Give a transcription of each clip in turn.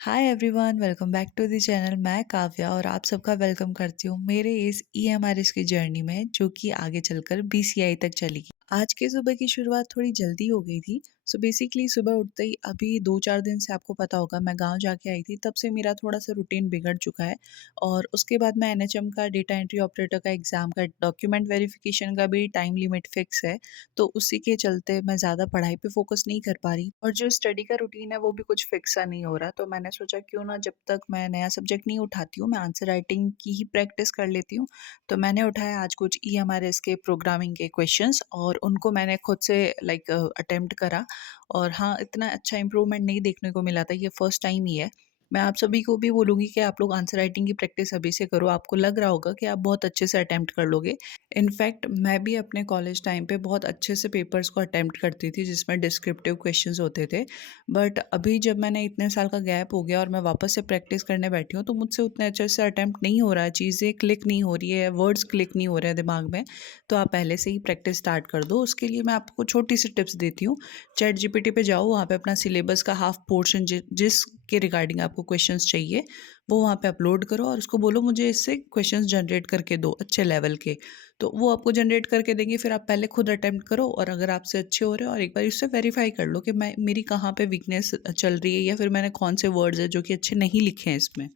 Hi everyone, welcome back to the channel. मैं काव्या और आप सबका वेलकम करती हूँ मेरे इस ईएमआरएस की जर्नी में, जो कि आगे चलकर बीसीआई तक चलेगी। आज के सुबह की शुरुआत थोड़ी जल्दी हो गई थी। सो बेसिकली सुबह उठते ही अभी 2-4 दिन से आपको पता होगा मैं गांव जाके आई थी, तब से मेरा थोड़ा सा रूटीन बिगड़ चुका है। और उसके बाद मैं एनएचएम का डेटा एंट्री ऑपरेटर का एग्ज़ाम का डॉक्यूमेंट वेरिफिकेशन का भी टाइम लिमिट फिक्स है। तो उसी के चलते मैं ज़्यादा पढ़ाई पे फोकस नहीं कर पा रही, और जो स्टडी का रूटीन है वो भी कुछ फिक्स सा नहीं हो रहा। तो मैंने सोचा क्यों ना, जब तक मैं नया सब्जेक्ट नहीं उठाती हूँ, मैं आंसर राइटिंग की ही प्रैक्टिस कर लेती हूँ। तो मैंने उठाया आज कुछ ईएमआरएस के प्रोग्रामिंग के क्वेश्चंस, और उनको मैंने खुद से अटेम्प्ट करा। और हाँ, इतना अच्छा इम्प्रूवमेंट नहीं देखने को मिला था, ये फर्स्ट टाइम ही है। मैं आप सभी को भी बोलूँगी कि आप लोग आंसर राइटिंग की प्रैक्टिस अभी से करो। आपको लग रहा होगा कि आप बहुत अच्छे से अटेम्प्ट कर लोगे। इनफैक्ट मैं भी अपने कॉलेज टाइम पे बहुत अच्छे से पेपर्स को अटेम्प्ट करती थी जिसमें डिस्क्रिप्टिव क्वेश्चंस होते थे। बट अभी जब मैंने इतने साल का गैप हो गया और मैं वापस से प्रैक्टिस करने बैठी हूँ, तो मुझसे उतने अच्छे से अटेम्प्ट नहीं हो रहा है, चीज़ें क्लिक नहीं हो रही है, वर्ड्स क्लिक नहीं हो रहे हैं दिमाग में। तो आप पहले से ही प्रैक्टिस स्टार्ट कर दो। उसके लिए मैं आपको छोटी सी टिप्स देती हूँ। चैट जीपीटी पे जाओ, वहाँ पे अपना सिलेबस का हाफ पोर्शन जिसके रिगार्डिंग आपको क्वेश्चंस चाहिए वो वहाँ पे अपलोड करो, और उसको बोलो मुझे इससे क्वेश्चंस जनरेट करके दो अच्छे लेवल के। तो वो आपको जनरेट करके देंगे, फिर आप पहले खुद अटेम्प्ट करो, और अगर आपसे अच्छे हो रहे हो और एक बार इससे वेरीफाई कर लो कि मैं मेरी कहाँ पे वीकनेस चल रही है, या फिर मैंने कौन से वर्ड्स हैं जो कि अच्छे नहीं लिखे हैं इसमें।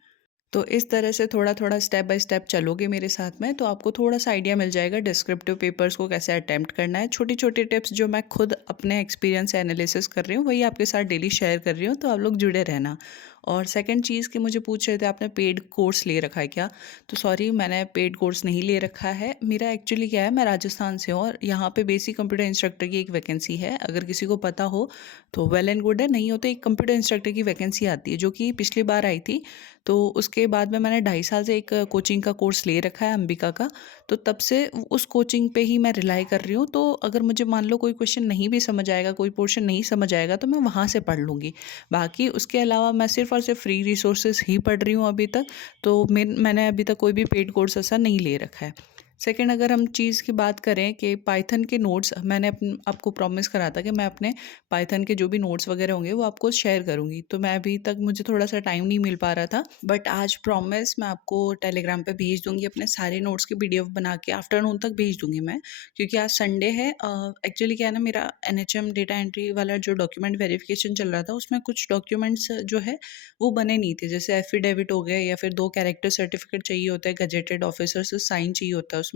तो इस तरह से थोड़ा-थोड़ा स्टेप बाय स्टेप चलोगे मेरे साथ में, तो आपको थोड़ा-सा आइडिया मिल जाएगा डिस्क्रिप्टिव पेपर्स को कैसे अटेम्प्ट करना है। छोटी-छोटी टिप्स जो मैं खुद अपने एक्सपीरियंस से एनालिसिस कर रही हूँ, वही आपके साथ डेली शेयर कर रही हूँ, तो आप लोग जुड़े रहना। और सेकंड चीज़ कि मुझे पूछ रहे थे आपने पेड कोर्स ले रखा है क्या? तो सॉरी, मैंने पेड कोर्स नहीं ले रखा है। मेरा एक्चुअली क्या है, मैं राजस्थान से हूँ और यहाँ पे बेसिक कंप्यूटर इंस्ट्रक्टर की एक वैकेंसी है। अगर किसी को पता हो तो वेल एंड गुड है, नहीं हो तो एक कंप्यूटर इंस्ट्रक्टर की वैकेंसी आती है, जो कि पिछली बार आई थी। तो उसके बाद में मैंने 2.5 साल से एक कोचिंग का कोर्स ले रखा है अंबिका का। तो तब से उस कोचिंग पे ही मैं रिलाई कर रही हूँ। तो अगर मुझे मान लो कोई क्वेश्चन नहीं भी समझ आएगा, कोई पोर्शन नहीं समझ आएगा, तो मैं वहाँ से पढ़ लूँगी। बाकी उसके अलावा मैं सिर्फ़ और सिर्फ फ्री रिसोर्सेज़ ही पढ़ रही हूँ अभी तक। तो मैंने अभी तक कोई भी पेड कोर्स ऐसा नहीं ले रखा है। सेकंड, अगर हम चीज़ की बात करें कि पाइथन के नोट्स, मैंने आपको प्रॉमिस करा था कि मैं अपने पाइथन के जो भी नोट्स वगैरह होंगे वो आपको शेयर करूँगी। तो मैं अभी तक, मुझे थोड़ा-सा टाइम नहीं मिल पा रहा था, बट आज प्रॉमिस मैं आपको टेलीग्राम पे भेज दूँगी, अपने सारे नोट्स की पीडीएफ बना के आफ्टरनून तक भेज दूँगी मैं। क्योंकि आज संडे है। एक्चुअली क्या है ना, मेरा एनएचएम डेटा एंट्री वाला जो डॉक्यूमेंट वेरिफिकेशन चल रहा था, उसमें कुछ डॉक्यूमेंट्स जो है वो बने नहीं थे। जैसे एफिडेविट हो गए, या फिर 2 कैरेक्टर सर्टिफिकेट चाहिए होता है, गजेटेड ऑफिसर से साइन चाहिए होता है उसमें।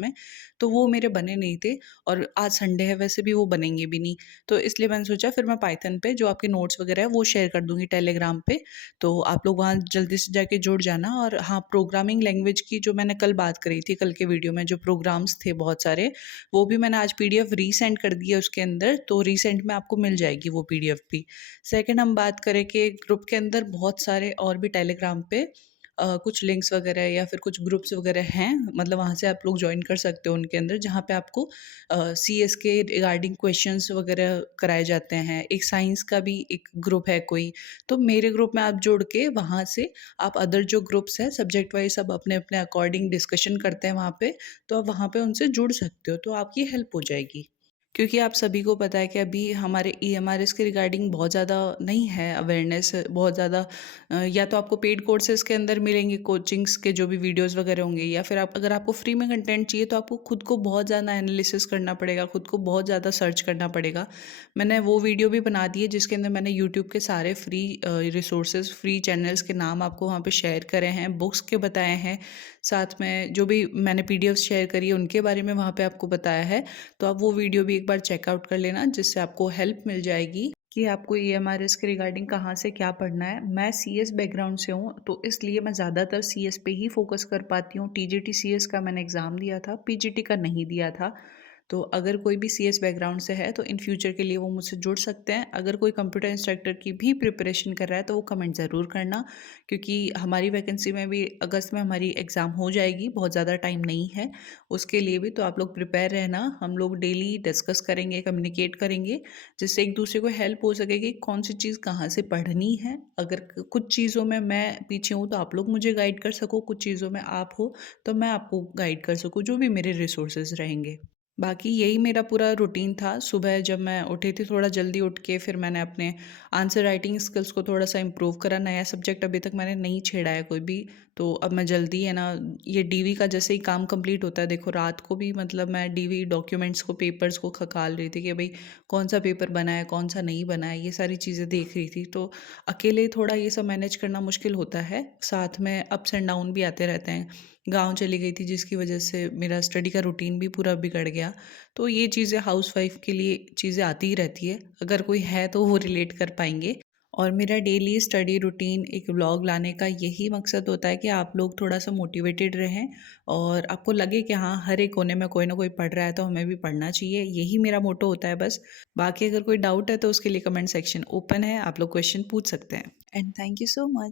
तो वो मेरे बने नहीं थे, और आज संडे है, वैसे भी वो बनेंगे भी नहीं। तो इसलिए मैंने सोचा फिर मैं पाइथन पे जो आपके नोट्स वगैरह है वो शेयर कर दूँगी टेलीग्राम पे। तो आप लोग वहाँ जल्दी से जाके जुड़ जाना। और हाँ, प्रोग्रामिंग लैंग्वेज की जो मैंने कल बात करी थी, कल के वीडियो में जो प्रोग्राम्स थे बहुत सारे, वो भी मैंने आज पीडीएफ रीसेंड कर दी है उसके अंदर, तो रीसेंड में आपको मिल जाएगी वो पीडीएफ भी। सेकंड, हम बात करें कि ग्रुप के अंदर बहुत सारे और भी टेलीग्राम पे कुछ लिंक्स वगैरह या फिर कुछ ग्रुप्स वगैरह हैं, मतलब वहाँ से आप लोग जॉइन कर सकते हो उनके अंदर, जहाँ पे आपको सीएस के रिगार्डिंग क्वेश्चंस वगैरह कराए जाते हैं। एक साइंस का भी एक ग्रुप है कोई। तो मेरे ग्रुप में आप जुड़ के वहाँ से आप अदर जो ग्रुप्स हैं सब्जेक्ट वाइज, सब अपने अपने अकॉर्डिंग डिस्कशन करते हैं वहाँ पे। तो आप वहाँ पे उनसे जुड़ सकते हो, तो आपकी हेल्प हो जाएगी। क्योंकि आप सभी को पता है कि अभी हमारे ईएमआरएस के रिगार्डिंग बहुत ज़्यादा नहीं है अवेयरनेस, बहुत ज़्यादा। या तो आपको पेड कोर्सेज़ के अंदर मिलेंगे, कोचिंग्स के जो भी वीडियोस वगैरह होंगे, या फिर आप, अगर आपको फ्री में कंटेंट चाहिए, तो आपको खुद को बहुत ज़्यादा एनालिसिस करना पड़ेगा, खुद को बहुत ज़्यादा सर्च करना पड़ेगा। मैंने वो वीडियो भी बना दी है जिसके अंदर मैंने यूट्यूब के सारे फ्री रिसोर्सेज, फ्री चैनल्स के नाम आपको वहाँ पे शेयर करे हैं, बुक्स के बताए हैं, साथ में जो भी मैंने पीडीएफ शेयर करी है उनके बारे में वहाँ पे आपको बताया है। तो आप वो वीडियो भी एक बार चेकआउट कर लेना, जिससे आपको हेल्प मिल जाएगी कि आपको ईएमआरएस के रिगार्डिंग कहाँ से क्या पढ़ना है। मैं सीएस बैकग्राउंड से हूँ, तो इसलिए मैं ज़्यादातर सीएस पे ही फोकस कर पाती हूँ। टीजीटी सीएस का मैंने एग्ज़ाम दिया था, पीजीटी का नहीं दिया था। तो अगर कोई भी सीएस बैकग्राउंड से है तो इन फ्यूचर के लिए वो मुझसे जुड़ सकते हैं। अगर कोई कंप्यूटर इंस्ट्रक्टर की भी प्रिपरेशन कर रहा है तो वो कमेंट ज़रूर करना, क्योंकि हमारी वैकेंसी में भी अगस्त में हमारी एग्ज़ाम हो जाएगी, बहुत ज़्यादा टाइम नहीं है उसके लिए भी। तो आप लोग प्रिपेयर रहना, हम लोग डेली डिस्कस करेंगे, कम्युनिकेट करेंगे, जिससे एक दूसरे को हेल्प हो सके कि कौन सी चीज़ कहाँ से पढ़नी है। अगर कुछ चीज़ों में मैं पीछे हूँ तो आप लोग मुझे गाइड कर सको, कुछ चीज़ों में आप हो तो मैं आपको गाइड कर सकूँ, जो भी मेरे रिसोर्सेज रहेंगे। बाकी यही मेरा पूरा रूटीन था। सुबह जब मैं उठी थी थोड़ा जल्दी उठ के फिर मैंने अपने आंसर राइटिंग स्किल्स को थोड़ा-सा इम्प्रूव करा। नया सब्जेक्ट अभी तक मैंने नहीं छेड़ा है कोई भी, तो अब मैं जल्दी है ना ये डीवी का जैसे ही काम कंप्लीट होता है देखो रात को भी मतलब मैं डीवी डॉक्यूमेंट्स को, पेपर्स को खकाल रही थी कि भई कौन-सा पेपर बना है, कौन-सा नहीं बना है, ये सारी चीज़ें देख रही थी। तो अकेले थोड़ा ये सब मैनेज करना मुश्किल होता है। साथ में अप्स एंड डाउन भी आते रहते हैं। गाँव चली गई थी जिसकी वजह से मेरा स्टडी का रूटीन भी पूरा बिगड़ गया। तो ये चीज़ें हाउसवाइफ़ के लिए चीज़ें आती ही रहती है। अगर कोई है तो वो रिलेट कर पाएँगे। और मेरा डेली स्टडी रूटीन एक व्लॉग लाने का यही मकसद होता है कि आप लोग थोड़ा-सा मोटिवेटेड रहें और आपको लगे कि हाँ, हर एक कोने में कोई ना कोई पढ़ रहा है तो हमें भी पढ़ना चाहिए। यही मेरा मोटो होता है बस। बाकी अगर कोई डाउट है तो उसके लिए कमेंट सेक्शन ओपन है, आप लोग क्वेश्चन पूछ सकते हैं। And thank you so much.